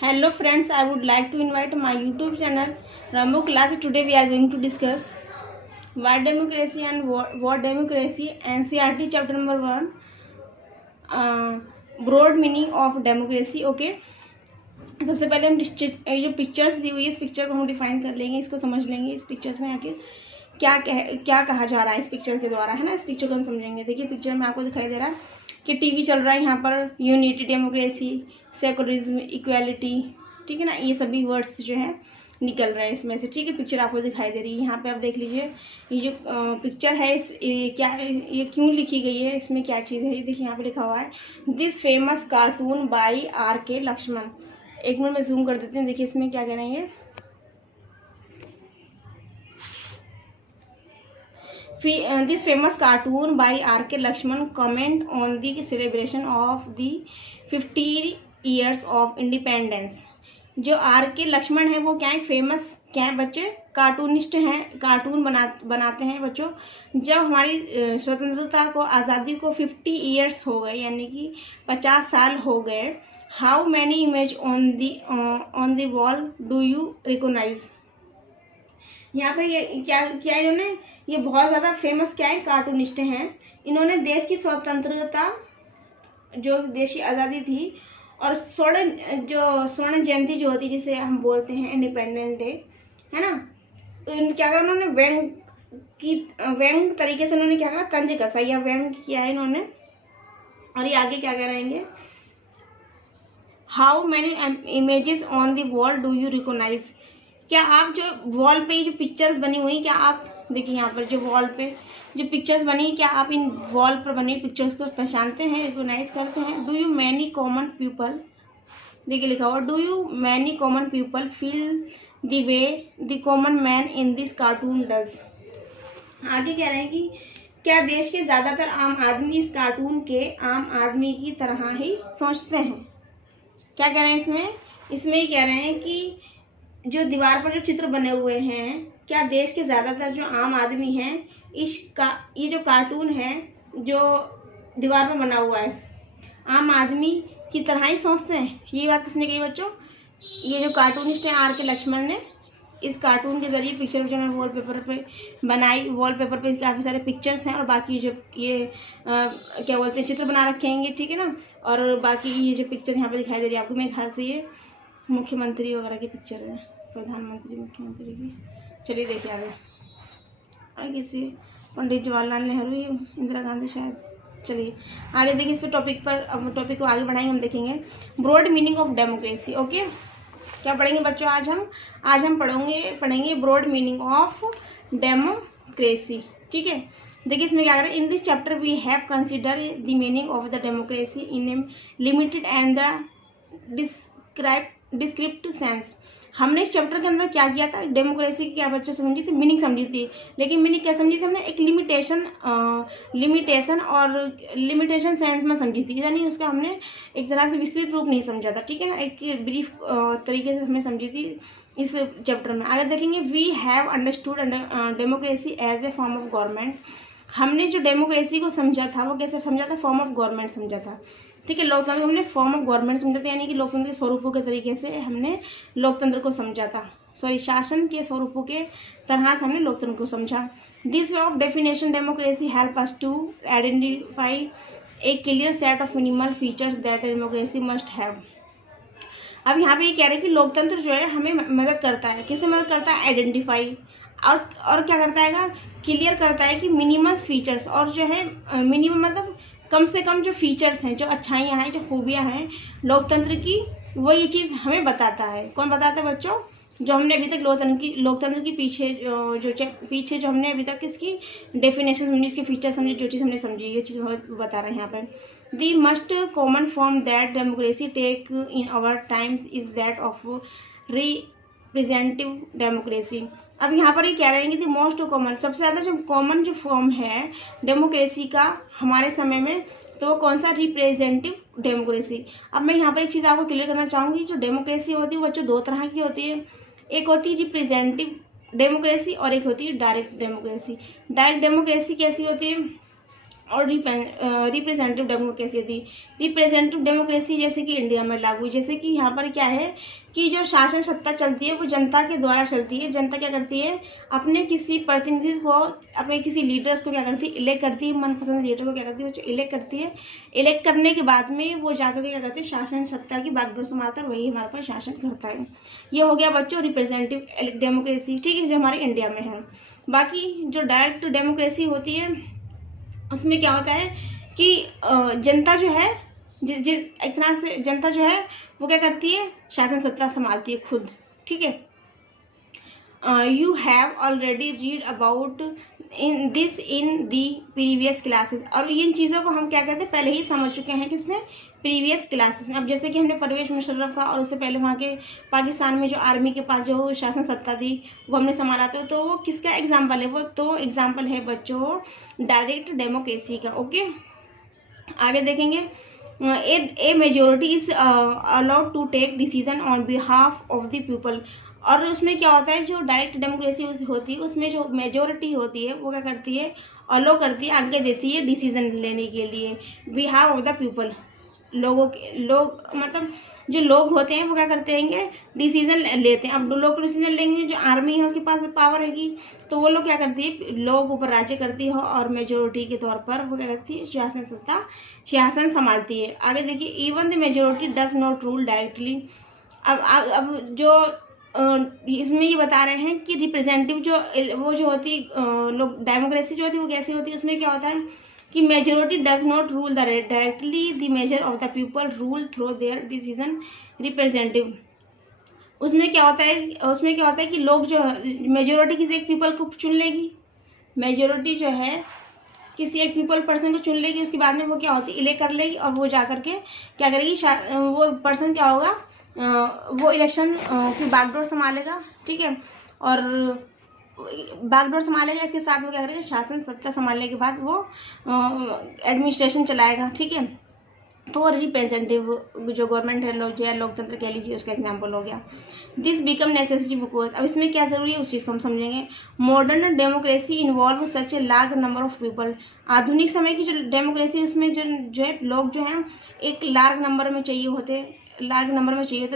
Hello friends, I would like to invite my YouTube channel Rambo Class. Today we are going to discuss what democracy and what democracy. NCERT chapter number 1, broad meaning of democracy. Okay, सबसे पहले हम ये जो pictures दी हुई है इस picture को हम डिफाइन कर लेंगे, इसको समझ लेंगे। इस पिक्चर्स में आखिर क्या कहा जा रहा है इस पिक्चर के द्वारा, है ना। इस पिक्चर को हम समझेंगे। देखिए पिक्चर में आपको दिखाई दे रहा है कि टीवी चल रहा है, यहाँ पर यूनिटी, डेमोक्रेसी, सेकुलरिज्म, इक्वालिटी, ठीक है ना। ये सभी वर्ड्स जो हैं निकल रहे हैं इसमें से, ठीक है। पिक्चर आपको दिखाई दे रही है। यहाँ पे आप देख लीजिए ये जो पिक्चर है ये क्यों लिखी गई है, इसमें क्या चीज़ है। ये देखिए यहाँ पे लिखा हुआ है this famous cartoon by R.K. Laxman. एक मिनट में जूम कर देती हूँ। देखिए इसमें क्या कह रहे हैं ये this famous cartoon by R.K. Laxman comment on the celebration of the 50 years of independence. जो R.K. लक्ष्मण है वो क्या है, फेमस क्या है बच्चे, कार्टूनिस्ट हैं, कार्टून बनाते हैं बच्चों। जब हमारी स्वतंत्रता को, आज़ादी को 50 ईयर्स हो गए, यानी कि 50 साल हो गए। How many image on the wall do you recognise. यहाँ पर ये क्या इन्होंने, ये बहुत ज़्यादा फेमस क्या है, कार्टूनिस्ट हैं। इन्होंने देश की स्वतंत्रता, जो देश की आज़ादी थी, और स्वर्ण जयंती जो होती है जिसे हम बोलते हैं इंडिपेंडेंस डे, है ना। क्या करा उन्होंने, व्यंग तरीके से उन्होंने क्या करा, तंज कसा या व्यंग किया है इन्होंने। और ये आगे क्या करेंगे, how many images on the wall do you recognise. क्या आप जो वॉल पे जो पिक्चर्स बनी हुई, क्या आप देखिए यहाँ पर जो वॉल पे जो पिक्चर्स बनी, क्या आप इन वॉल पर बनी पिक्चर्स को पहचानते हैं, रिकोगनाइज करते हैं। Do you many common people, देखिए लिखा हुआ, do you many common people feel the way the common man in this cartoon does. आगे कह रहे हैं कि क्या देश के ज़्यादातर आम आदमी इस कार्टून के आम आदमी की तरह ही सोचते हैं। क्या कह रहे हैं इसमें ये कह रहे हैं कि जो दीवार पर जो चित्र बने हुए हैं, क्या देश के ज़्यादातर जो आम आदमी हैं ये जो कार्टून है जो दीवार पर बना हुआ है, आम आदमी की तरह ही सोचते हैं। ये बात किसने कही बच्चों, ये जो कार्टूनिस्ट हैं R.K. लक्ष्मण ने इस कार्टून के जरिए पिक्चर वॉलपेपर पे बनाई। वॉलपेपर पे काफ़ी सारे पिक्चर्स हैं और बाकी जो ये क्या बोलते हैं चित्र बना रखे हैं, ठीक है ना। और बाकी ये जो पिक्चर यहाँ पे दिखाई दे रही है आपको, मेरे ख्याल से ये मुख्यमंत्री वगैरह की पिक्चर है, प्रधानमंत्री, मुख्यमंत्री की। चलिए देखिए आगे किसी पंडित जवाहरलाल नेहरू, ये इंदिरा गांधी शायद। चलिए आगे देखिए इस पर अब टॉपिक को आगे बढ़ाएंगे। हम देखेंगे broad meaning of democracy. Okay, क्या पढ़ेंगे बच्चों आज हम पढ़ेंगे ब्रॉड मीनिंग ऑफ डेमोक्रेसी, ठीक है। देखिए इसमें क्या करें, in this chapter we have consider the meaning of the democracy in a limited and the descriptive sense. हमने इस चैप्टर के अंदर क्या किया था, डेमोक्रेसी की क्या बच्चों समझी थी, मीनिंग समझी थी। लेकिन मीनिंग क्या समझी थी हमने, एक लिमिटेशन सेंस में समझी थी, यानी उसका हमने एक तरह से विस्तृत रूप नहीं समझा था, ठीक है ना। एक ब्रीफ तरीके से हमने समझी थी इस चैप्टर में। आगे देखेंगे we have understood democracy as a form of government. हमने जो डेमोक्रेसी को समझा था वो कैसे समझा था, फॉर्म ऑफ गवर्नमेंट समझा था, ठीक है। लोकतंत्र हमने फॉर्म ऑफ गवर्नमेंट समझा था, यानी कि लोकतंत्र के स्वरूपों के तरीके से हमने लोकतंत्र को समझा था। शासन के स्वरूपों के तरह से हमने लोकतंत्र को समझा। This way of definition democracy help us to identify a clear set of minimal features that democracy must have. अब यहाँ पे ये कह रहे हैं कि लोकतंत्र जो है हमें मदद करता है, किससे मदद करता है, आइडेंटिफाई, और क्या करता है, क्लियर करता है कि मिनिमल फीचर्स, और जो है मिनिमम मतलब कम से कम जो फीचर्स हैं, जो अच्छाइयाँ हैं, जो खूबियाँ हैं लोकतंत्र की, वो ये चीज़ हमें बताता है। कौन बताता है बच्चों, जो हमने अभी तक लोकतंत्र की पीछे जो हमने अभी तक इसकी डेफिनेशन समझी, इसके फीचर समझे, जो चीज़ हमने समझी, ये चीज़ बता रहे हैं यहाँ पर। The most common form that democracy take in our times is that of representative democracy. अब यहाँ पर ये कह रहे हैं कि द मोस्ट कॉमन, सबसे ज़्यादा जो कॉमन जो फॉर्म है डेमोक्रेसी का हमारे समय में, तो वो कौन सा, रिप्रेजेंटेटिव डेमोक्रेसी। अब मैं यहाँ पर एक चीज़ आपको क्लियर करना चाहूँगी, जो डेमोक्रेसी होती है वो बच्चों दो तरह की होती है। एक होती है रिप्रेजेंटेटिव डेमोक्रेसी और एक होती है डायरेक्ट डेमोक्रेसी। डायरेक्ट डेमोक्रेसी कैसी होती है, और रिप्रेजेंटेटिव डेमोक्रेसी होती है। रिप्रेजेंटेटिव डेमोक्रेसी जैसे कि इंडिया में लागू, जैसे कि यहाँ पर क्या है कि जो शासन सत्ता चलती है वो जनता के द्वारा चलती है। जनता क्या करती है, अपने किसी प्रतिनिधि को, अपने किसी लीडर्स को क्या करती है, इलेक्ट करती है। मनपसंद लीडर को क्या करती है, वो इलेक्ट करती है। इलेक्ट करने के बाद में वो जाकर के क्या करते हैं, शासन सत्ता की बागडोर संभालकर वही हमारे पास शासन करता है। ये हो गया बच्चों रिप्रेजेंटेटिव डेमोक्रेसी, ठीक है, जो हमारे इंडिया में है। बाकी जो डायरेक्ट डेमोक्रेसी होती है उसमें क्या होता है कि जनता जो है, जिस एक तरह से जनता जो है वो क्या करती है, शासन सत्ता संभालती है खुद, ठीक है। You have already read about in this in the previous classes. और इन चीज़ों को हम क्या कहते हैं, पहले ही समझ चुके हैं, किसमें, प्रीवियस क्लासेस में। अब जैसे कि हमने परवेज मुशर्रफ का और उससे पहले वहाँ के पाकिस्तान में जो आर्मी के पास जो शासन सत्ता थी वो हमने संभाला था, तो वो किसका एग्जाम्पल है, वो तो एग्जाम्पल है बच्चों डायरेक्ट डेमोक्रेसी का। ओके, आगे देखेंगे। A majority is allowed to take decision on behalf of the people. और उसमें क्या होता है, जो डायरेक्ट डेमोक्रेसी होती है उसमें जो मेजोरिटी होती है वो क्या करती है, अलो करती है, आगे देती है डिसीजन लेने के लिए बिहाफ ऑफ द पीपल। लोग मतलब जो लोग होते हैं वो क्या करते हैं, डिसीजन लेते हैं। अब लोग डिसीजन लेंगे, जो आर्मी है उसके पास पावर रहेगी, तो वो लोग क्या करती है, लोग ऊपर राज्य करती है और मेजोरिटी के तौर पर वो क्या करती है, शासन सत्ता शासन संभालती है। आगे देखिए, even the majority does not rule directly. अब जो इसमें ये बता रहे हैं कि रिप्रेजेंटेटिव जो होती लोग डेमोक्रेसी जो होती है वो कैसी होती है, उसमें क्या होता है कि majority does not rule the directly the measure of the people rule through their decision representative. उसमें क्या होता है कि लोग जो मेजोरिटी किसी एक पीपल को चुन लेगी, मेजोरिटी जो है किसी एक पीपल पर्सन को चुन लेगी, उसके बाद में वो क्या होती है, इलेक्ट कर लेगी और वो जा करके क्या करेगी, वो पर्सन क्या होगा, वो इलेक्शन की बागडोर संभालेगा, ठीक है। और बागडोर संभालेगा, इसके साथ वो क्या करेगा, शासन सत्ता संभालने के बाद वो एडमिनिस्ट्रेशन चलाएगा, ठीक है। तो वो रिप्रेजेंटेटिव जो गवर्नमेंट है, लोग जो है लोकतंत्र कह लीजिए, उसका एग्जाम्पल हो गया। दिस बिकम नेसेसरी बिकॉज, अब इसमें क्या जरूरी है उस चीज़ को हम समझेंगे। Modern democracy involve such a large number of people. आधुनिक समय की जो डेमोक्रेसी उसमें जो है लोग जो हैं एक लार्ज नंबर में चाहिए होते,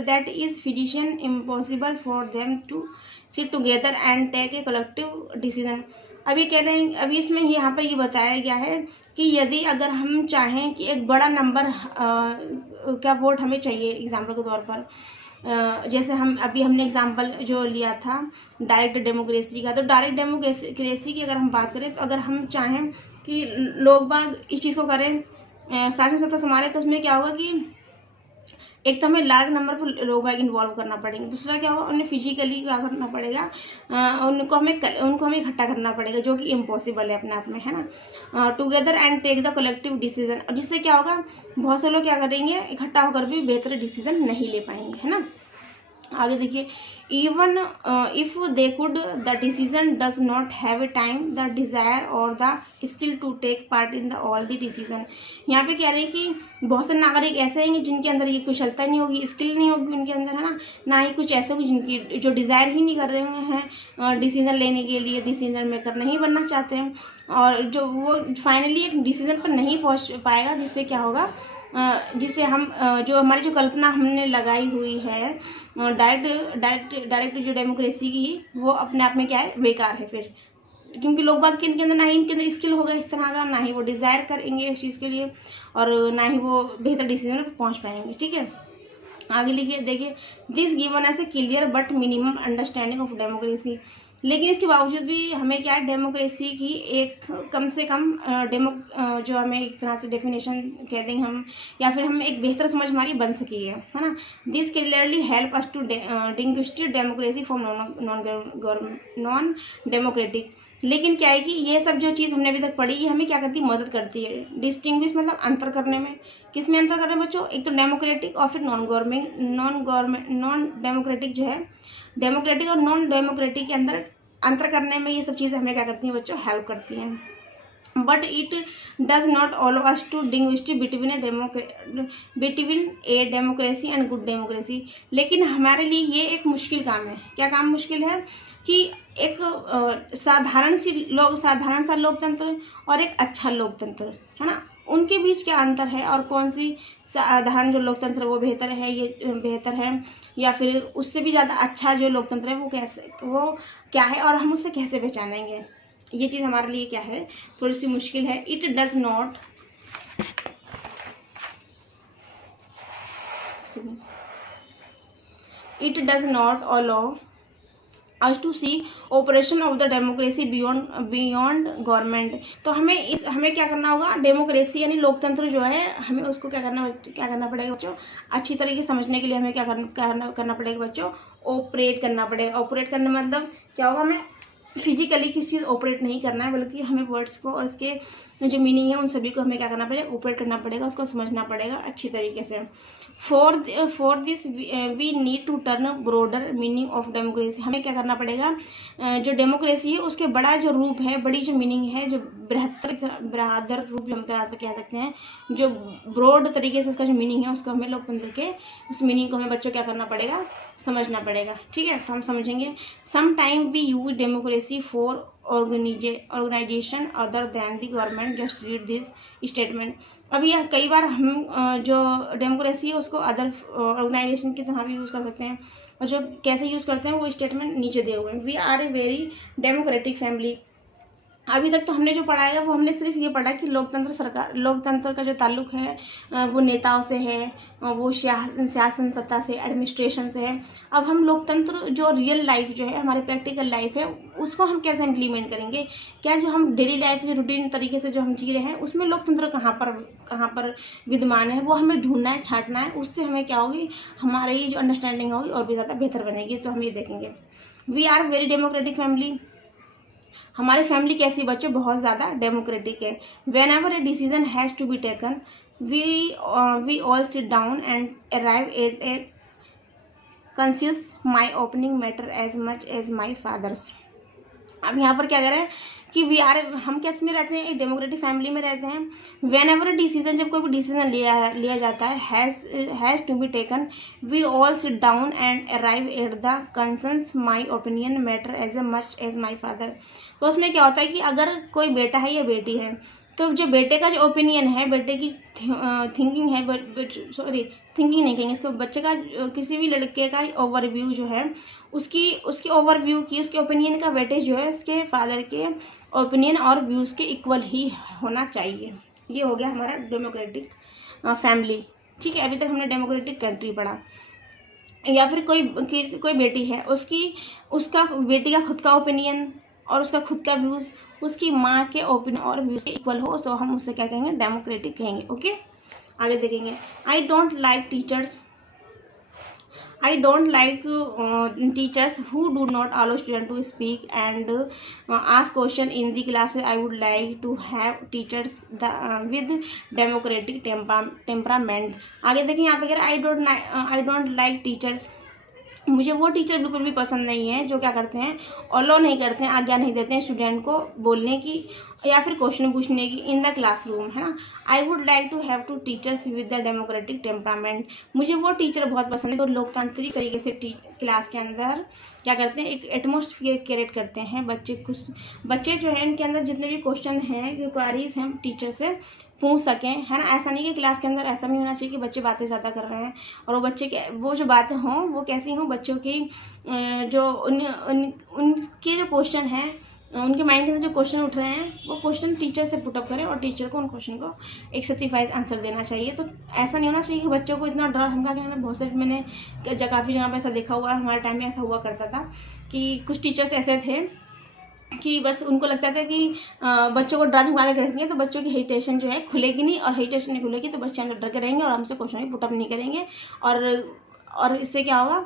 that is physically impossible for them to sit together and take a collective decision. अभी कह रहे हैं, अभी इसमें यहाँ पर ये बताया गया है कि यदि अगर हम चाहें कि एक बड़ा नंबर क्या वोट हमें चाहिए, एग्जाम्पल के तौर पर जैसे हमने एग्जाम्पल जो लिया था डायरेक्ट डेमोक्रेसी का, तो डायरेक्ट डेमोक्रेसी की अगर हम बात करें, तो अगर हम चाहें कि लोग बाग इस चीज़ को करें, शासन सत्ता संभाले, तो उसमें क्या होगा कि एक तो हमें लार्ज नंबर पर लोग बाग इन्वॉल्व करना पड़ेगा, दूसरा क्या होगा, उन्हें फिजिकली क्या करना पड़ेगा, उनको हमें इकट्ठा करना पड़ेगा, जो कि इम्पॉसिबल है अपने आप में, है ना। Together and take the collective decision, और जिससे क्या होगा, बहुत से लोग क्या करेंगे, इकट्ठा होकर भी बेहतर डिसीजन नहीं ले पाएंगे, है ना। आगे देखिए, even if they could the decision does not have a time the desire और the skill to take part in the all the decision. यहाँ पे कह रहे हैं कि बहुत से नागरिक ऐसे हैं जिनके अंदर ये कुशलता नहीं होगी, स्किल नहीं होगी उनके अंदर, है ना ही कुछ ऐसे होगी जिनकी जो डिज़ायर ही नहीं कर रहे हैं डिसीजन लेने के लिए, डिसीजन मेकर नहीं बनना चाहते हैं, और जो वो फाइनली एक डिसीजन पर नहीं पहुँच पाएगा, जिससे क्या होगा, जिससे हम जो हमारी जो कल्पना हमने लगाई हुई है डायरेक्ट जो डेमोक्रेसी की, वो अपने आप में क्या है, बेकार है फिर, क्योंकि लोग बाग के इनके अंदर ना ही इनके अंदर स्किल होगा इस तरह का, ना ही वो डिज़ायर करेंगे इस चीज़ के लिए, और ना ही वो बेहतर डिसीजन पर पहुंच पाएंगे, ठीक है। आगे लिखिए, देखिए, this given as a clear but minimum understanding of democracy. लेकिन इसके बावजूद भी हमें क्या है, डेमोक्रेसी की एक कम से कम जो हमें एक तरह से डेफिनेशन कह देंगे हम, या फिर हम एक बेहतर समझ हमारी बन सकी है ना। This clearly help us to distinguish democracy from non democratic. लेकिन क्या है कि ये सब जो चीज़ हमने अभी तक पढ़ी, ये हमें क्या करती है, मदद करती है डिस्टिंग्विश, मतलब अंतर करने में। किस में अंतर करने बच्चों, एक तो डेमोक्रेटिक और फिर नॉन डेमोक्रेटिक जो है, डेमोक्रेटिक और नॉन डेमोक्रेटिक के अंदर अंतर करने में ये सब चीज़ें हमें क्या करती हैं बच्चों, हेल्प करती हैं। But it does not allow us to distinguish between a democracy and good democracy. लेकिन हमारे लिए ये एक मुश्किल काम है। क्या काम मुश्किल है कि एक साधारण सा लोकतंत्र और एक अच्छा लोकतंत्र है ना, उनके बीच क्या अंतर है, और कौन सी साधारण जो लोकतंत्र वो बेहतर है या फिर उससे भी ज़्यादा अच्छा जो लोकतंत्र है वो क्या है, और हम उससे कैसे पहचानेंगे। ये चीज़ हमारे लिए क्या है, थोड़ी सी मुश्किल है। It does not allow us to see operation of the democracy beyond government. तो हमें क्या करना होगा, डेमोक्रेसी यानी लोकतंत्र जो है, हमें उसको क्या करना पड़ेगा बच्चों, अच्छी तरीके से समझने के लिए हमें क्या करना पड़ेगा बच्चों, ऑपरेट करना पड़ेगा। ऑपरेट करना मतलब क्या होगा, हमें फिजिकली किसी चीज़ ऑपरेट नहीं करना है, बल्कि हमें वर्ड्स को और इसके जो मीनिंग है उन सभी को हमें क्या करना पड़ेगा, ऑपरेट करना पड़ेगा, उसको समझना पड़ेगा अच्छी तरीके से। For this we need to turn broader meaning of democracy. हमें क्या करना पड़ेगा, जो डेमोक्रेसी है उसके बड़ा जो रूप है, बड़ी जो मीनिंग है, जो बृहत्तर रूप हम कह सकते हैं, जो ब्रॉड तरीके से उसका जो मीनिंग है उसको हमें लोकतंत्र के उस मीनिंग को हमें बच्चों क्या करना पड़ेगा, समझना पड़ेगा। ठीक है, तो हम समझेंगे। Some time we use democracy for organisation other than the government. Just read this statement. अभी कई बार हम जो डेमोक्रेसी है उसको अदर ऑर्गेनाइजेशन की तरह भी यूज़ कर सकते हैं, और जो कैसे यूज़ करते हैं वो स्टेटमेंट नीचे दिए हुए हैं। We are a very democratic family. अभी तक तो हमने जो पढ़ा है वो हमने सिर्फ ये पढ़ा कि लोकतंत्र का जो ताल्लुक है वो नेताओं से है, वो शासन सत्ता से, एडमिनिस्ट्रेशन से है। अब हम लोकतंत्र जो रियल लाइफ जो है, हमारी प्रैक्टिकल लाइफ है, उसको हम कैसे इम्प्लीमेंट करेंगे। क्या जो हम डेली लाइफ में रूटीन तरीके से जो हम जी रहे हैं उसमें लोकतंत्र कहाँ पर विद्यमान है, वो हमें ढूंढना है, छांटना है। उससे हमें क्या होगी, हमारी जो अंडरस्टैंडिंग होगी और भी ज़्यादा बेहतर बनेगी। तो हम ये देखेंगे। We are very democratic family. हमारी फैमिली कैसी बच्चों, बहुत ज़्यादा डेमोक्रेटिक है। Whenever a decision has to be taken we all sit down and arrive at a consensus my opinion matter as much as my father's. अब यहाँ पर क्या करें कि हम कैसे में रहते हैं, एक डेमोक्रेटिक फैमिली में रहते हैं। वेन एवर डिसीजन, जब कोई भी डिसीजन लिया जाता है, has to be taken we all sit down and arrive at the consensus my opinion matter as much as my father. तो उसमें क्या होता है कि अगर कोई बेटा है या बेटी है, तो जो बेटे का जो ओपिनियन है, बेटे की थिंकिंग है, थिंकिंग नहीं कहेंगे इसको, बच्चे का किसी भी लड़के का ओवरव्यू जो है, उसकी ओवरव्यू की, उसके ओपिनियन का वेटेज जो है उसके फादर के ओपिनियन और व्यूज़ के इक्वल ही होना चाहिए। ये हो गया हमारा डेमोक्रेटिक फैमिली। ठीक है, अभी तक हमने डेमोक्रेटिक कंट्री पढ़ा। या फिर कोई बेटी है, उसका बेटी का खुद का ओपिनियन और उसका खुद का व्यूज़ उसकी माँ के ओपिनियन और व्यूज़ के इक्वल हो, तो हम उससे क्या कहेंगे, डेमोक्रेटिक कहेंगे। ओके, आगे देखेंगे। I don't like teachers who do not allow student to speak and ask question in the classes. I would like to have teachers with democratic temperament. आगे देखिए, यहाँ पे कह रहे आई डोंट लाइक टीचर्स। मुझे वो टीचर बिल्कुल भी पसंद नहीं है जो क्या करते हैं, अलाउ नहीं करते हैं, आज्ञा नहीं देते हैं स्टूडेंट को बोलने की या फिर क्वेश्चन पूछने की इन द क्लासरूम, है ना। I would like to have to teachers with the democratic temperament. मुझे वो टीचर बहुत पसंद है जो लोकतांत्रिक तरीके से क्लास के अंदर क्या करते हैं, एक एटमोसफियर क्रिएट करते हैं। बच्चे जो है, इनके अंदर जितने भी क्वेश्चन हैं, क्वारीज हैं, टीचर से पूछ सकें, है ना। ऐसा नहीं कि क्लास के अंदर ऐसा नहीं होना चाहिए कि बच्चे बातें ज़्यादा कर रहे हैं, और वो जो बातें हों वो कैसी हों, बच्चों की जो उनके जो क्वेश्चन हैं, उनके माइंड के अंदर जो क्वेश्चन उठ रहे हैं, वो क्वेश्चन टीचर से पुटअप करें और टीचर को उन क्वेश्चन को एक सर्टिफाइड आंसर देना चाहिए। तो ऐसा नहीं होना चाहिए कि बच्चों को इतना डर धमका के, बहुत सारे मैंने काफ़ी जगह पर ऐसा देखा हुआ है, हमारे टाइम में ऐसा हुआ करता था कि कुछ टीचर्स ऐसे थे कि बस उनको लगता था कि बच्चों को डरा धमका के रखेंगे तो बच्चों की हेजिटेशन जो है खुलेगी नहीं, और हेजिटेशन नहीं खुलेगी तो बच्चे अंदर डर के रहेंगे और हमसे क्वेश्चन भी पुटअप नहीं करेंगे, और इससे क्या होगा,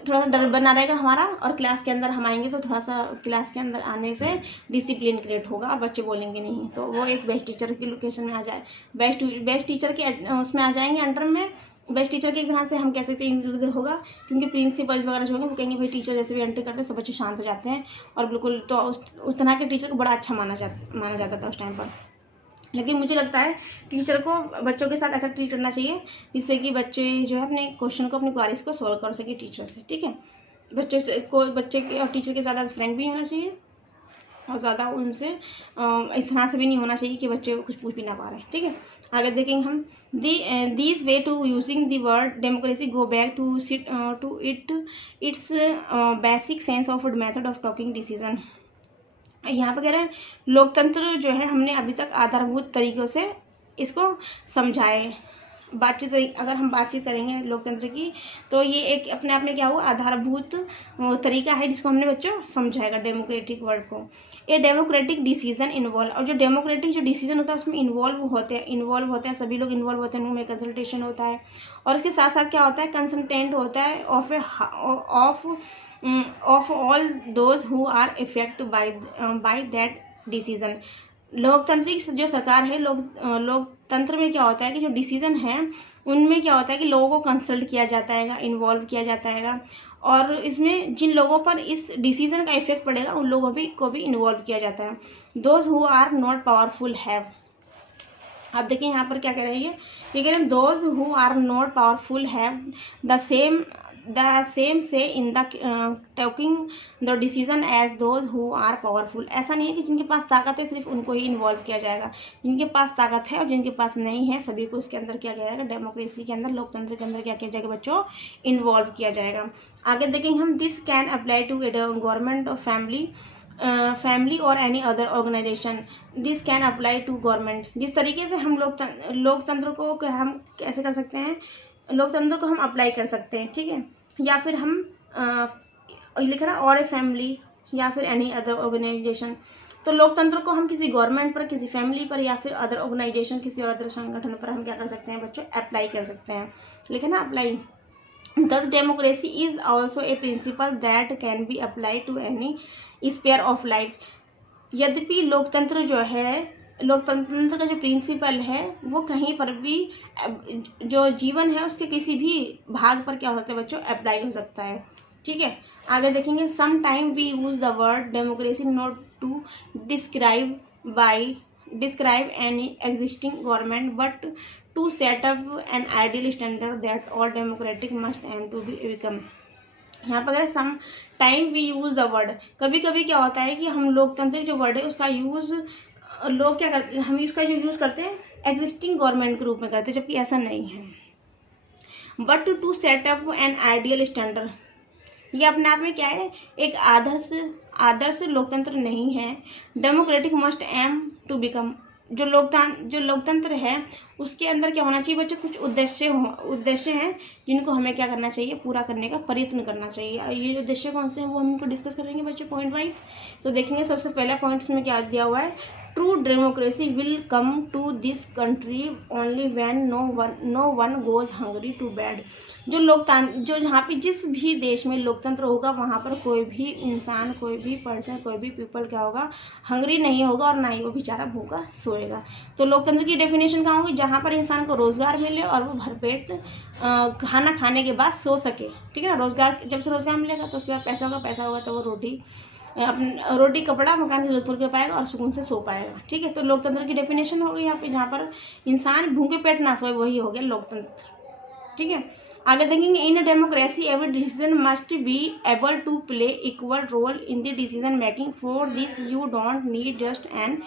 थोड़ा सा डर बना रहेगा हमारा, और क्लास के अंदर हम आएंगे तो थोड़ा सा क्लास के अंदर आने से डिसिप्लिन क्रिएट होगा और बच्चे बोलेंगे नहीं। तो वो एक बेस्ट टीचर की लोकेशन में आ जाए, बेस्ट टीचर के उसमें आ जाएंगे अंडर में, बेस्ट टीचर की तरह से हम कह सकते हैं इधर होगा, क्योंकि प्रिंसिपल वगैरह जो होंगे वो कहेंगे भाई टीचर जैसे भी एंट्री करते हैं सब बच्चे शांत हो जाते हैं, और बिल्कुल तो उस तरह के टीचर को बड़ा अच्छा माना जाता था उस टाइम पर। लेकिन मुझे लगता है टीचर को बच्चों के साथ ऐसा ट्रीट करना चाहिए जिससे कि बच्चे जो है अपने क्वेश्चन को, अपनी क्वारीज को सोल्व कर सके टीचर से, ठीक है। बच्चे के और टीचर के साथ फ्रेंक भी होना चाहिए, और ज़्यादा उनसे इस तरह से भी नहीं होना चाहिए कि बच्चे कुछ पूछ भी ना पा रहे हैं, ठीक है। आगे देखेंगे हम this way to using the word democracy go back to its basic sense of method of taking decision. यहाँ पर कह रहे हैं लोकतंत्र जो है हमने अभी तक आधारभूत तरीक़ों से इसको समझाए। अगर हम बातचीत करेंगे लोकतंत्र की तो ये एक अपने आप में क्या हुआ, आधारभूत तरीका है जिसको हमने बच्चों समझाएगा डेमोक्रेटिक वर्ड को। ये डेमोक्रेटिक डिसीजन इन्वॉल्व, और जो डेमोक्रेटिक जो डिसीजन होता है उसमें इन्वॉल्व होते हैं सभी लोग इन्वॉल्व होते हैं, उनमें कंसल्टेशन होता है, और उसके साथ साथ क्या होता है, कंसल्टेंट होता है of all those who are affected by that decision. लोकतांत्रिक जो सरकार है, लोकतंत्र में क्या होता है कि जो डिसीजन है उनमें क्या होता है कि लोगों को कंसल्ट किया जाता है, इन्वॉल्व किया जाता है, और इसमें जिन लोगों पर इस डिसीजन का इफेक्ट पड़ेगा उन लोगों को भी इन्वॉल्व किया जाता है। Those who are not powerful have, आप देखिए यहाँ पर क्या कह रही है, ये कह रहे हैं those who are not powerful have the same say in the taking the decision as those who are powerful. ऐसा नहीं है कि जिनके पास ताकत है सिर्फ उनको ही इन्वॉल्व किया जाएगा, जिनके पास ताकत है और जिनके पास नहीं है सभी को इसके अंदर क्या किया जाएगा, डेमोक्रेसी के अंदर, लोकतंत्र के अंदर क्या किया जाएगा बच्चों, इन्वॉल्व किया जाएगा। आगे देखेंगे हम this can apply to government और फैमिली और any other organisation. This can apply to government, जिस तरीके से हम लोकतंत्र को हम कैसे कर सकते हैं, लोकतंत्र को हम अप्लाई कर सकते हैं, ठीक है, या फिर हम लिख रहा और ए फैमिली या फिर एनी अदर ऑर्गेनाइजेशन। तो लोकतंत्र को हम किसी गवर्नमेंट पर, किसी फैमिली पर या फिर अदर ऑर्गेनाइजेशन, किसी और अदर संगठन पर हम क्या कर सकते हैं बच्चों, अप्लाई कर सकते हैं, लिखे ना apply. Thus democracy is also a principle that can be applied to any sphere of life। यद्यपि लोकतंत्र जो है, लोकतंत्र का जो प्रिंसिपल है वो कहीं पर भी जो जीवन है उसके किसी भी भाग पर क्या होता है बच्चों, अप्लाई हो सकता है, ठीक है। आगे देखेंगे some time we use the word democracy not to describe any existing government but to set up an ideal standard that all democratic must aim to become। यहाँ पर अगर some time we use the word, कभी कभी क्या होता है कि हम लोकतंत्र जो वर्ड है उसका यूज़ लोग क्या करते हैं, हम इसका जो यूज़ करते हैं एग्जिस्टिंग गवर्नमेंट के रूप में करते हैं, जबकि ऐसा नहीं है। But to set up an ideal standard, ये अपने आप में क्या है, एक आदर्श लोकतंत्र नहीं है। Democratic must aim to become, जो लोकतंत्र है उसके अंदर क्या होना चाहिए बच्चों, कुछ उद्देश्य हैं जिनको हमें क्या करना चाहिए, पूरा करने का प्रयत्न करना चाहिए। और ये उद्देश्य कौन से हैं वो हम इनको डिस्कस करेंगे बच्चों पॉइंट वाइज। तो देखेंगे सबसे पहला पॉइंट में क्या दिया हुआ है, true democracy will come to this country only when no one goes hungry to bed. जो यहाँ पे जिस भी देश में लोकतंत्र होगा वहाँ पर कोई भी इंसान, कोई भी पर्सन, कोई भी पीपल क्या होगा, हंग्री नहीं होगा और ना ही वो बेचारा भूखा सोएगा। तो लोकतंत्र की डेफिनेशन कहाँ होगी, जहाँ पर इंसान को रोजगार मिले और वो भरपेट खाना खाने के बाद सो सके, ठीक है ना। रोजगार, जब से रोजगार मिलेगा तो उसके बाद पैसा होगा तो वो रोटी कपड़ा मकान की जरूरत पूरी कर पाएगा और सुकून से सो पाएगा, ठीक है। तो लोकतंत्र की डेफिनेशन हो गई यहाँ पे, जहाँ पर इंसान भूखे पेट ना सोए, वही हो गया लोकतंत्र, ठीक है। आगे देखेंगे in democracy every decision must be able to play equal role in the decision making. For this you don't need just an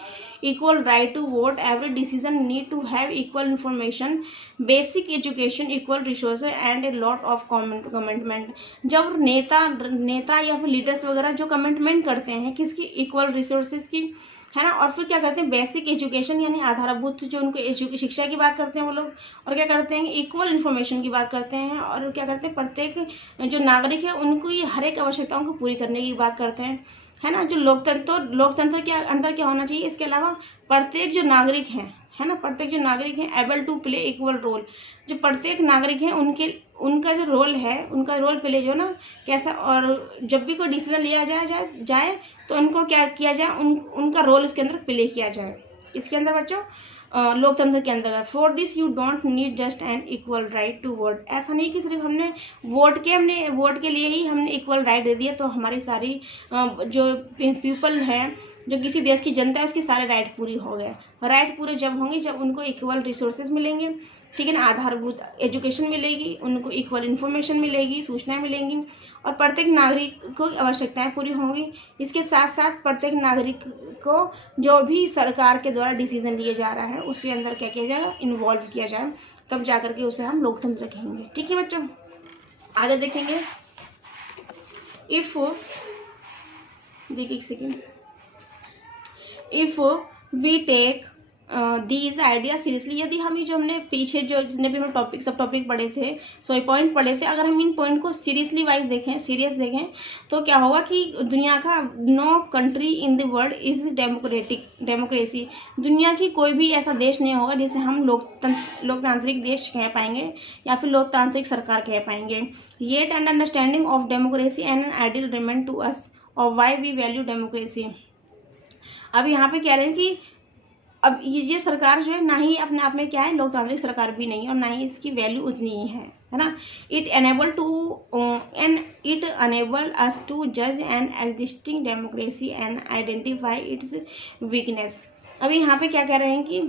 equal right to vote, every decision need to have equal information, basic education, equal resources and a lot of commitment। जब नेता या फिर leaders वगैरह जो commitment करते हैं किसकी, equal resources की, है ना, और फिर क्या करते हैं बेसिक एजुकेशन यानी आधारभूत जो उनको शिक्षा की बात करते हैं वो लोग, और क्या करते हैं इक्वल इन्फॉर्मेशन की बात करते हैं, और क्या करते हैं प्रत्येक जो नागरिक है उनको ये हर एक आवश्यकताओं को पूरी करने की बात करते हैं, है ना। जो लोकतंत्र के अंदर क्या होना चाहिए, इसके अलावा प्रत्येक जो नागरिक हैं, है ना, प्रत्येक जो नागरिक हैं able to play equal role, जो प्रत्येक नागरिक हैं उनका जो रोल है, उनका रोल प्ले जो ना कैसा, और जब भी कोई डिसीजन लिया जाए तो उनको क्या किया जाए, उनका रोल इसके अंदर प्ले किया जाए। इसके अंदर बच्चों लोकतंत्र के अंतर्गत। For this you don't need just an equal right to vote. ऐसा नहीं कि सिर्फ हमने वोट के लिए ही हमने इक्वल राइट दे दिया तो हमारी सारी जो पीपल है, जो किसी देश की जनता है, उसकी सारे राइट पूरी हो गए। राइट पूरे जब होंगे जब उनको इक्वल रिसोर्सेज मिलेंगे, ठीक है ना, आधारभूत एजुकेशन मिलेगी, उनको इक्वल इन्फॉर्मेशन मिलेगी, सूचनाएं मिलेंगी, और प्रत्येक नागरिक को आवश्यकताएं पूरी होंगी। इसके साथ साथ प्रत्येक नागरिक को जो भी सरकार के द्वारा डिसीजन लिए जा रहा है उसके अंदर क्या किया जाएगा, इन्वॉल्व किया जाए, तब जाकर के उसे हम लोकतंत्र कहेंगे। ठीक है बच्चों, आगे देखेंगे। इफ देखिए एक second, if we take these idea seriously, यदि हम ये जो हमने पीछे जो जितने भी हम टॉपिक सब टॉपिक पढ़े थे, सॉरी पॉइंट पढ़े थे, अगर हम इन पॉइंट को सीरियसली वाइज देखें, सीरियस देखें, तो क्या होगा कि दुनिया का no country in the world is democracy, दुनिया की कोई भी ऐसा देश नहीं होगा जिसे हम लोकतांत्रिक देश कह पाएंगे या फिर लोकतांत्रिक सरकार कह पाएंगे। Yet an understanding of democracy and an ideal remain to us और वाई वी वैल्यू डेमोक्रेसी। अब यहाँ पे कह रहे हैं कि अब ये सरकार जो है ना ही अपने आप में क्या है, लोकतांत्रिक सरकार भी नहीं और ना ही इसकी वैल्यू उतनी ही है ना। इट अनेबल अस टू जज an existing democracy and identify it's weakness. अभी यहाँ पे क्या कह रहे हैं कि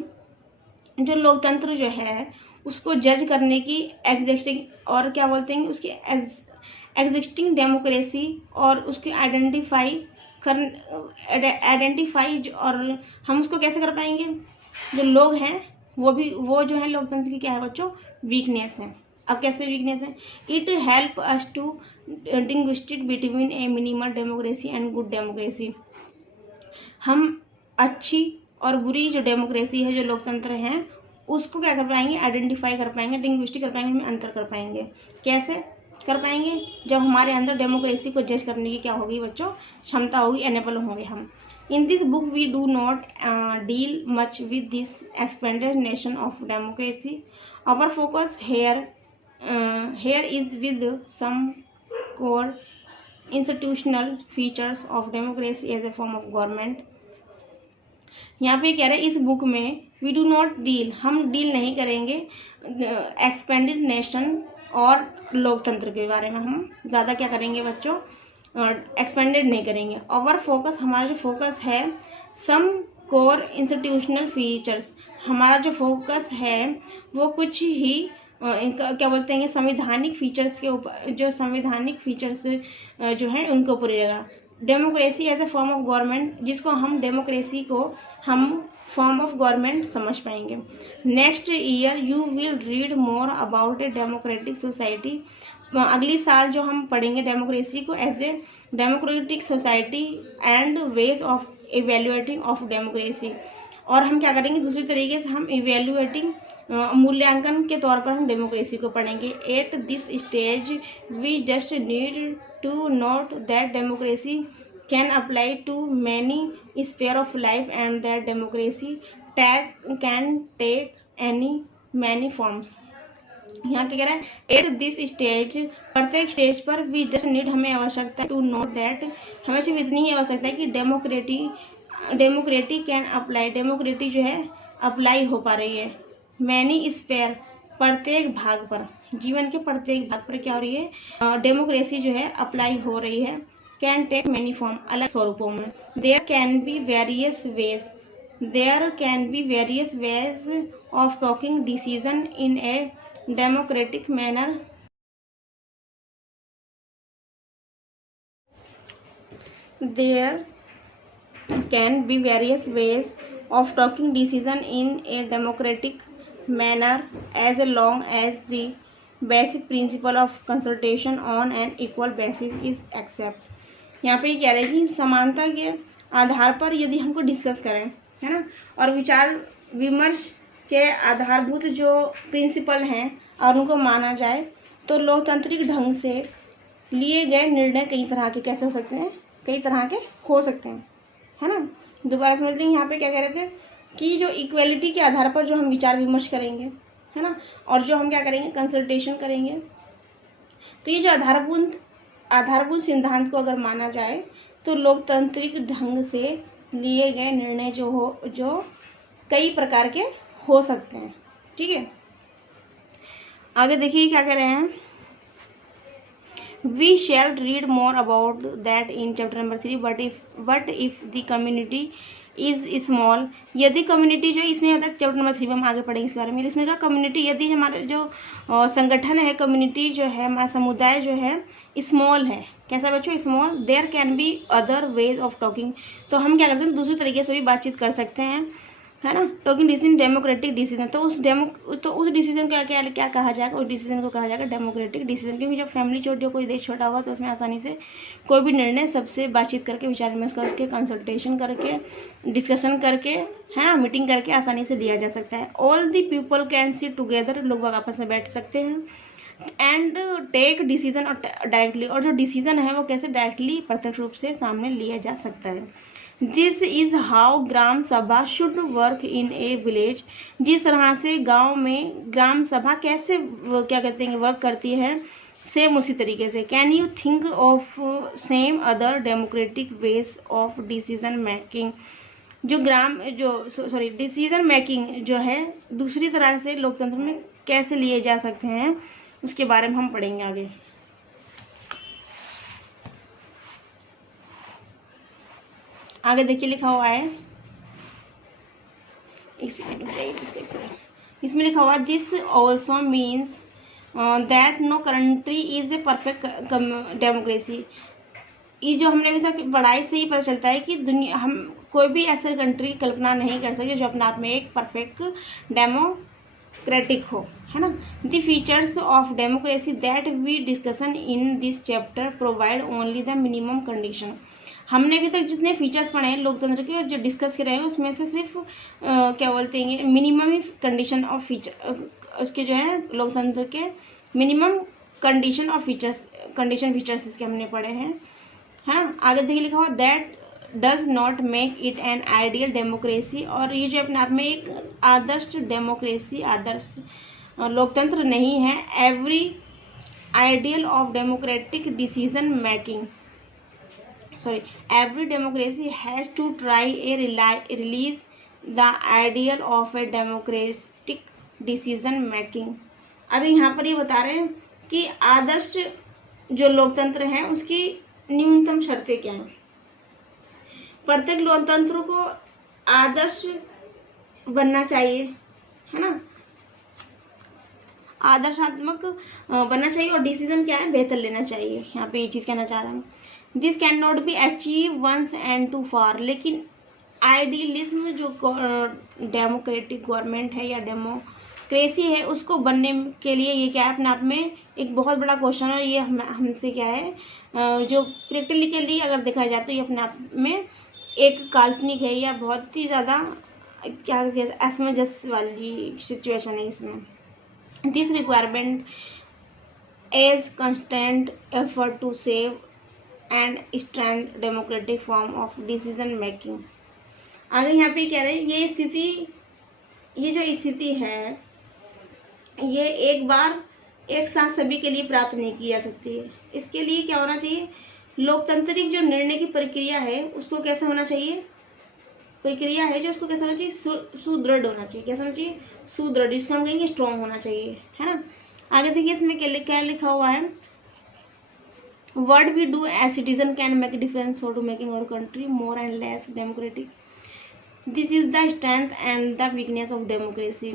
जो लोकतंत्र जो है उसको जज करने की एग्जिस्टिंग, और क्या बोलते हैं उसकी एग्जिस्टिंग डेमोक्रेसी, और उसकी आइडेंटिफाई और हम उसको कैसे कर पाएंगे, जो लोग हैं वो जो है लोकतंत्र की क्या है बच्चों, वीकनेस है। अब कैसे वीकनेस है, it help us to distinguish between a minimal democracy and good democracy. हम अच्छी और बुरी जो डेमोक्रेसी है, जो लोकतंत्र है, उसको क्या कर पाएंगे, आइडेंटिफाई कर पाएंगे, डिस्टिंग्विश कर पाएंगे, अंतर कर पाएंगे। कैसे कर पाएंगे, जब हमारे अंदर डेमोक्रेसी को जज करने की क्या होगी बच्चों, क्षमता होगी, एनेबल होंगे हम। In this book we do not deal much with this expanded notion of democracy. Our focus here is with some core institutional features of democracy as a form of government. यहाँ पे कह रहे हैं इस book में we do not deal, हम deal नहीं करेंगे एक्सपेंडेड नेशन और लोकतंत्र के बारे में, हम ज़्यादा क्या करेंगे बच्चों, एक्सपेंडेड नहीं करेंगे। आवर फोकस, हमारा जो फोकस है, सम कोर इंस्टीट्यूशनल फीचर्स, हमारा जो फोकस है वो कुछ ही क्या बोलते हैं संवैधानिक फीचर्स के ऊपर, जो संवैधानिक फीचर्स जो हैं उनके ऊपर रहेगा। Democracy as a form of government, जिसको हम डेमोक्रेसी को हम फॉर्म ऑफ गवर्नमेंट समझ पाएंगे। Next year you will read more about a democratic society. अगली साल जो हम पढ़ेंगे डेमोक्रेसी को as a democratic society and ways of evaluating of democracy. और हम क्या करेंगे, दूसरी तरीके से हम इवेल्युएटिंग, मूल्यांकन के तौर पर हम डेमोक्रेसी को पढ़ेंगे। At this stage we just need to note that democracy can apply to many sphere of life and that democracy can take many forms। यहाँ क्या कह रहा है, एट दिस स्टेज, प्रत्येक स्टेज पर वी जस्ट नीड, हमें आवश्यकता to note that, हमें सिर्फ इतनी ही आवश्यकता है कि डेमोक्रेटी कैन अप्लाई, डेमोक्रेटी जो है अप्लाई हो पा रही है, मैनी स्पेयर, प्रत्येक भाग पर, जीवन के प्रत्येक भाग पर क्या हो रही है, डेमोक्रेसी जो है अप्लाई हो रही है। कैन टेक मैनी फॉर्म, अलग स्वरूपों में। There can be various ways of taking decision in a democratic manner. There can be various ways of taking decision in a democratic manner as long as the basic principle of consultation on an equal basis is accepted। यहाँ पे कह रहे हैं कि समानता के आधार पर यदि हमको डिस्कस करें, है ना, और विचार विमर्श के आधारभूत जो प्रिंसिपल हैं और उनको माना जाए, तो लोकतांत्रिक ढंग से लिए गए निर्णय कई तरह के कैसे हो सकते हैं, कई तरह के हो सकते हैं, है ना। दोबारा समझ लेंगे, यहाँ पे क्या कह रहे थे कि जो इक्वेलिटी के आधार पर जो हम विचार विमर्श करेंगे, है ना, और जो हम क्या करेंगे, कंसल्टेशन करेंगे, तो ये जो आधारभूत सिद्धांत को अगर माना जाए तो लोकतांत्रिक ढंग से लिए गए निर्णय जो कई प्रकार के हो सकते हैं। ठीक है, आगे देखिए क्या कह रहे हैं। We shall read more about that in chapter number 3. But if the community is small, यदि कम्युनिटी जो इसमें होता है चैप्टर नंबर 3 में हम आगे पढ़ेंगे इस बारे में। इसमें का कम्युनिटी, यदि हमारा जो संगठन है, कम्युनिटी जो है, हमारा समुदाय जो है स्मॉल है, कैसा बच्चों, small, there can be other ways of taking. तो हम क्या करते हैं, दूसरे तरीके से भी बातचीत कर सकते हैं, है ना। टॉकिंग डिसीजन डेमोक्रेटिक डिसीजन, तो उस डिसीजन का क्या कहा जाएगा, उस डिसीजन को कहा जाएगा डेमोक्रेटिक डिसीजन। क्योंकि जब फैमिली छोटी हो, कोई देश छोटा होगा, तो उसमें आसानी से कोई भी निर्णय सबसे बातचीत करके, विचार विमर्श करके, कंसल्टेशन करके, डिस्कशन करके, है ना, मीटिंग करके आसानी से लिया जा सकता है। All the people can sit together, लोग आपस में बैठ सकते हैं, एंड टेक डिसीजन और डायरेक्टली, और जो डिसीजन है वो कैसे डायरेक्टली, प्रत्यक्ष रूप से सामने लिया जा सकता है। दिस इज हाउ ग्राम सभा should work in A village, जिस तरह से गांव में ग्राम सभा कैसे क्या कहते हैं वर्क करती है, सेम उसी तरीके से। Can you think of same other democratic ways of decision making, decision making जो है दूसरी तरह से लोकतंत्र में कैसे लिए जा सकते हैं, उसके बारे में हम पढ़ेंगे आगे। आगे देखिए लिखा हुआ है, इसमें लिखा हुआ this also means that no country is a perfect democracy. ये जो हमने अभी तक पढ़ाई से ही पता चलता है कि दुनिया, हम कोई भी ऐसा कंट्री कल्पना नहीं कर सकते जो अपने आप में एक परफेक्ट डेमोक्रेटिक हो, है ना। The features of democracy that we discussion in this chapter provide only the minimum condition. हमने अभी तक जितने फीचर्स पढ़े हैं लोकतंत्र के, जो डिस्कस कर रहे हैं, उसमें से सिर्फ क्या बोलते हैं, minimum he condition of feature, उसके जो है लोकतंत्र के minimum condition of features, condition features इसके हमने पढ़े हैं, है ना। आगे देखिए लिखा हुआ that does not make it an ideal democracy, और ये जो अपने आप में एक आदर्श डेमोक्रेसी, आदर्श लोकतंत्र नहीं है। Every ideal of democratic decision making, every democracy has to try a release the ideal of a democratic decision making। अभी यहाँ पर ये बता रहे हैं कि आदर्श जो लोकतंत्र है उसकी न्यूनतम शर्तें क्या हैं। प्रत्येक लोकतंत्र को आदर्श बनना चाहिए, है ना, आदर्शात्मक बनना चाहिए, और डिसीजन क्या है, बेहतर लेना चाहिए। यहाँ पे ये चीज़ कहना चाह रहा हूँ। This can not be achieve once and to far, लेकिन आइडियलिज्म जो डेमोक्रेटिक गवर्नमेंट है या डेमोक्रेसी है, उसको बनने के लिए ये क्या है, अपने आप में एक बहुत बड़ा क्वेश्चन है। ये हमसे क्या है, जो प्रैक्टिकली अगर देखा जाए तो ये अपने आप में एक काल्पनिक है, या बहुत ही ज़्यादा क्या असमंजस वाली सिचुएशन है इसमें। This requirement as constant effort to save and strength democratic form of decision making. आगे यहाँ पे कह रहे हैं ये जो स्थिति है, ये एक बार एक साथ सभी के लिए प्राप्त नहीं की जा सकती है। इसके लिए क्या होना चाहिए, लोकतांत्रिक जो निर्णय की प्रक्रिया है उसको कैसा होना चाहिए, प्रक्रिया है जो उसको कैसा होना चाहिए, सुदृढ़ होना चाहिए। कैसा होना चाहिए, सुदृढ़, जिसको हम कहेंगे स्ट्रॉन्ग होना चाहिए, है ना। आगे देखिए इसमें क्या लिखा हुआ है, what we do as citizen can make a difference to making our country more and less democratic. This is the strength and the weakness of democracy।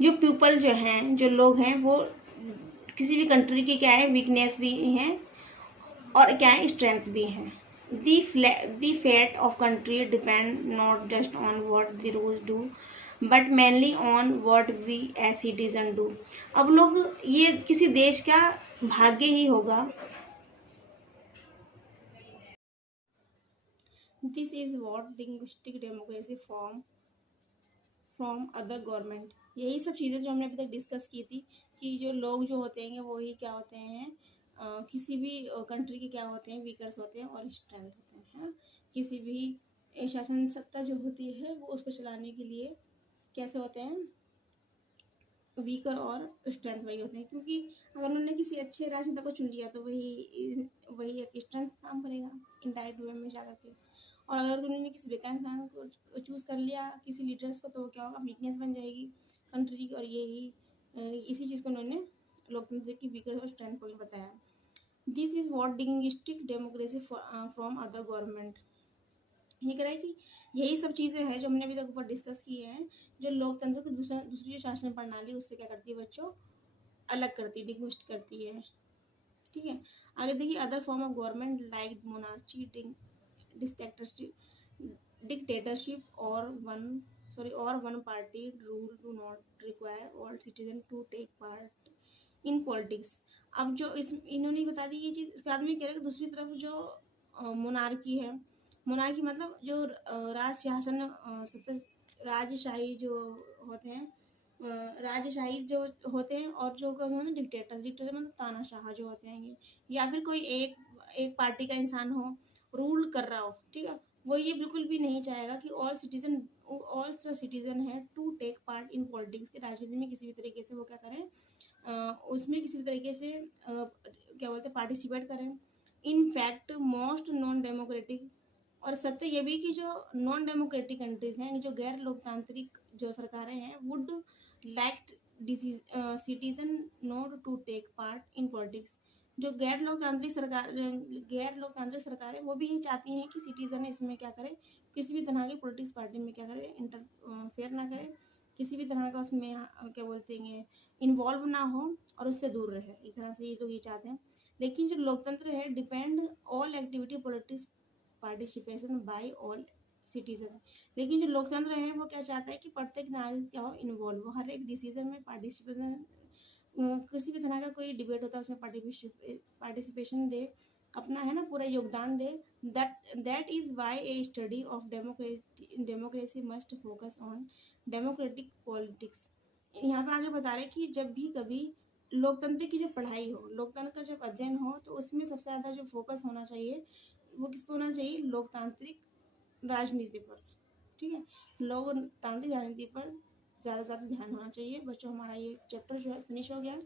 जो पीपल जो हैं, जो लोग हैं, वो किसी भी कंट्री की क्या है, वीकनेस भी हैं और क्या है, स्ट्रेंथ भी हैं। The fate of country depend not just on what the rules do but mainly on what we as citizen do। अब लोग, ये किसी देश का भाग्य ही होगा। This is what linguistic democracy from other government. यही सब चीज़ें जो हमने अभी तक डिस्कस की थी, कि जो लोग जो होते हैं वही क्या होते हैं, किसी भी कंट्री के क्या होते हैं, वीकर्स होते हैं और स्ट्रेंथ होते हैं, है ना। किसी भी शासन सत्ता जो होती है वो उसको चलाने के लिए कैसे होते हैं, वीकर और स्ट्रेंथ वही होते हैं। क्योंकि अगर उन्होंने किसी अच्छे राजनेता को चुन लिया तो वही एक स्ट्रेंथ काम करेगा इनडायरेक्ट वे में जा करके, और अगर उन्होंने किसी बेकार इंसान को चूज़ कर लिया, किसी लीडर्स को, तो वो क्या होगा, वीकनेस बन जाएगी कंट्री की। और यही इसी चीज़ को उन्होंने लोकतंत्र की वीकर और स्ट्रेंथ पॉइंट बताया। This is what distinguish democracy from other government. ये कह रहा है कि यही सब चीज़ें हैं जो हमने अभी तक ऊपर डिस्कस किए हैं, जो लोकतंत्र को दूसरी जो शासन प्रणाली उससे क्या करती है बच्चों, अलग करती है, डिस्टिंग्विश करती है। ठीक है, आगे देखिए, other form of government like monarchy, dictatorship और one party rule do not require all citizen to take part in politics. अब जो इस इन्होंने बता दी ये चीज़, इसके बाद में कह रहे हैं कि दूसरी तरफ जो मोनार्की है, मोनार्की मतलब जो राज शासन राजशाही जो होते हैं, राजशाही जो होते हैं, और जो डिक्टेटर मतलब तानाशाह जो होते हैं ये, या फिर कोई एक एक पार्टी का इंसान हो, रूल कर रहा हो, ठीक है, वो ये बिल्कुल भी नहीं चाहेगा कि ऑल जो सिटीजन है to take part in politics, की राजनीति में किसी भी तरीके से वो क्या करें, उसमें किसी भी तरीके से क्या बोलते हैं, पार्टिसिपेट करें। In fact most non democratic, और सत्य ये भी कि जो नॉन डेमोक्रेटिक कंट्रीज हैं, जो गैर लोकतांत्रिक जो सरकारें हैं, would like citizen not to take part in politics. जो गैर लोकतांत्रिक सरकारें वो भी ये चाहती हैं कि सिटीजन इसमें क्या करे, किसी भी तरह के पॉलिटिक्स पार्टी में क्या करे, इंटरफेयर ना करे, किसी भी तरह का उसमें क्या बोलते हैं, इन्वॉल्व ना हो, और उससे दूर रहे। एक तरह से ये लोग ये चाहते हैं। लेकिन जो लोकतंत्र है depend all activity politics participation by all citizen. लेकिन जो लोकतंत्र है वो क्या चाहता है कि प्रत्येक नागरिक क्या हो, इन्वॉल्व हो, हर एक डिसीजन में पार्टिसिपेशन, किसी भी तरह का कोई डिबेट होता है उसमें पार्टिसिपेशन दे, अपना है ना पूरा योगदान दे। That is why a study of democracy must focus on democratic politics. यहाँ पे आगे बता रहे कि जब भी कभी लोकतंत्र की जो पढ़ाई हो, लोकतंत्र का जब अध्ययन हो, तो उसमें सबसे ज़्यादा जो फोकस होना चाहिए वो किस पे होना चाहिए, लोकतांत्रिक राजनीति पर। ठीक है, लोकतांत्रिक राजनीति पर ज़्यादा से ज़्यादा ध्यान होना चाहिए। बच्चों हमारा ये चैप्टर जो है फिनिश हो गया।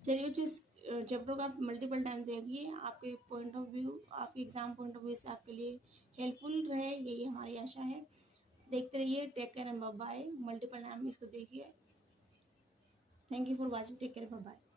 चलिए बच्चों, इस चैप्टर को आप मल्टीपल टाइम देखिए, आपके पॉइंट ऑफ व्यू, आपके एग्जाम पॉइंट ऑफ व्यू से आपके लिए हेल्पफुल रहे, यही हमारी आशा है। देखते रहिए, take care and bye bye. Multiple time इसको देखिए। Thank you for watching, take care, bye bye.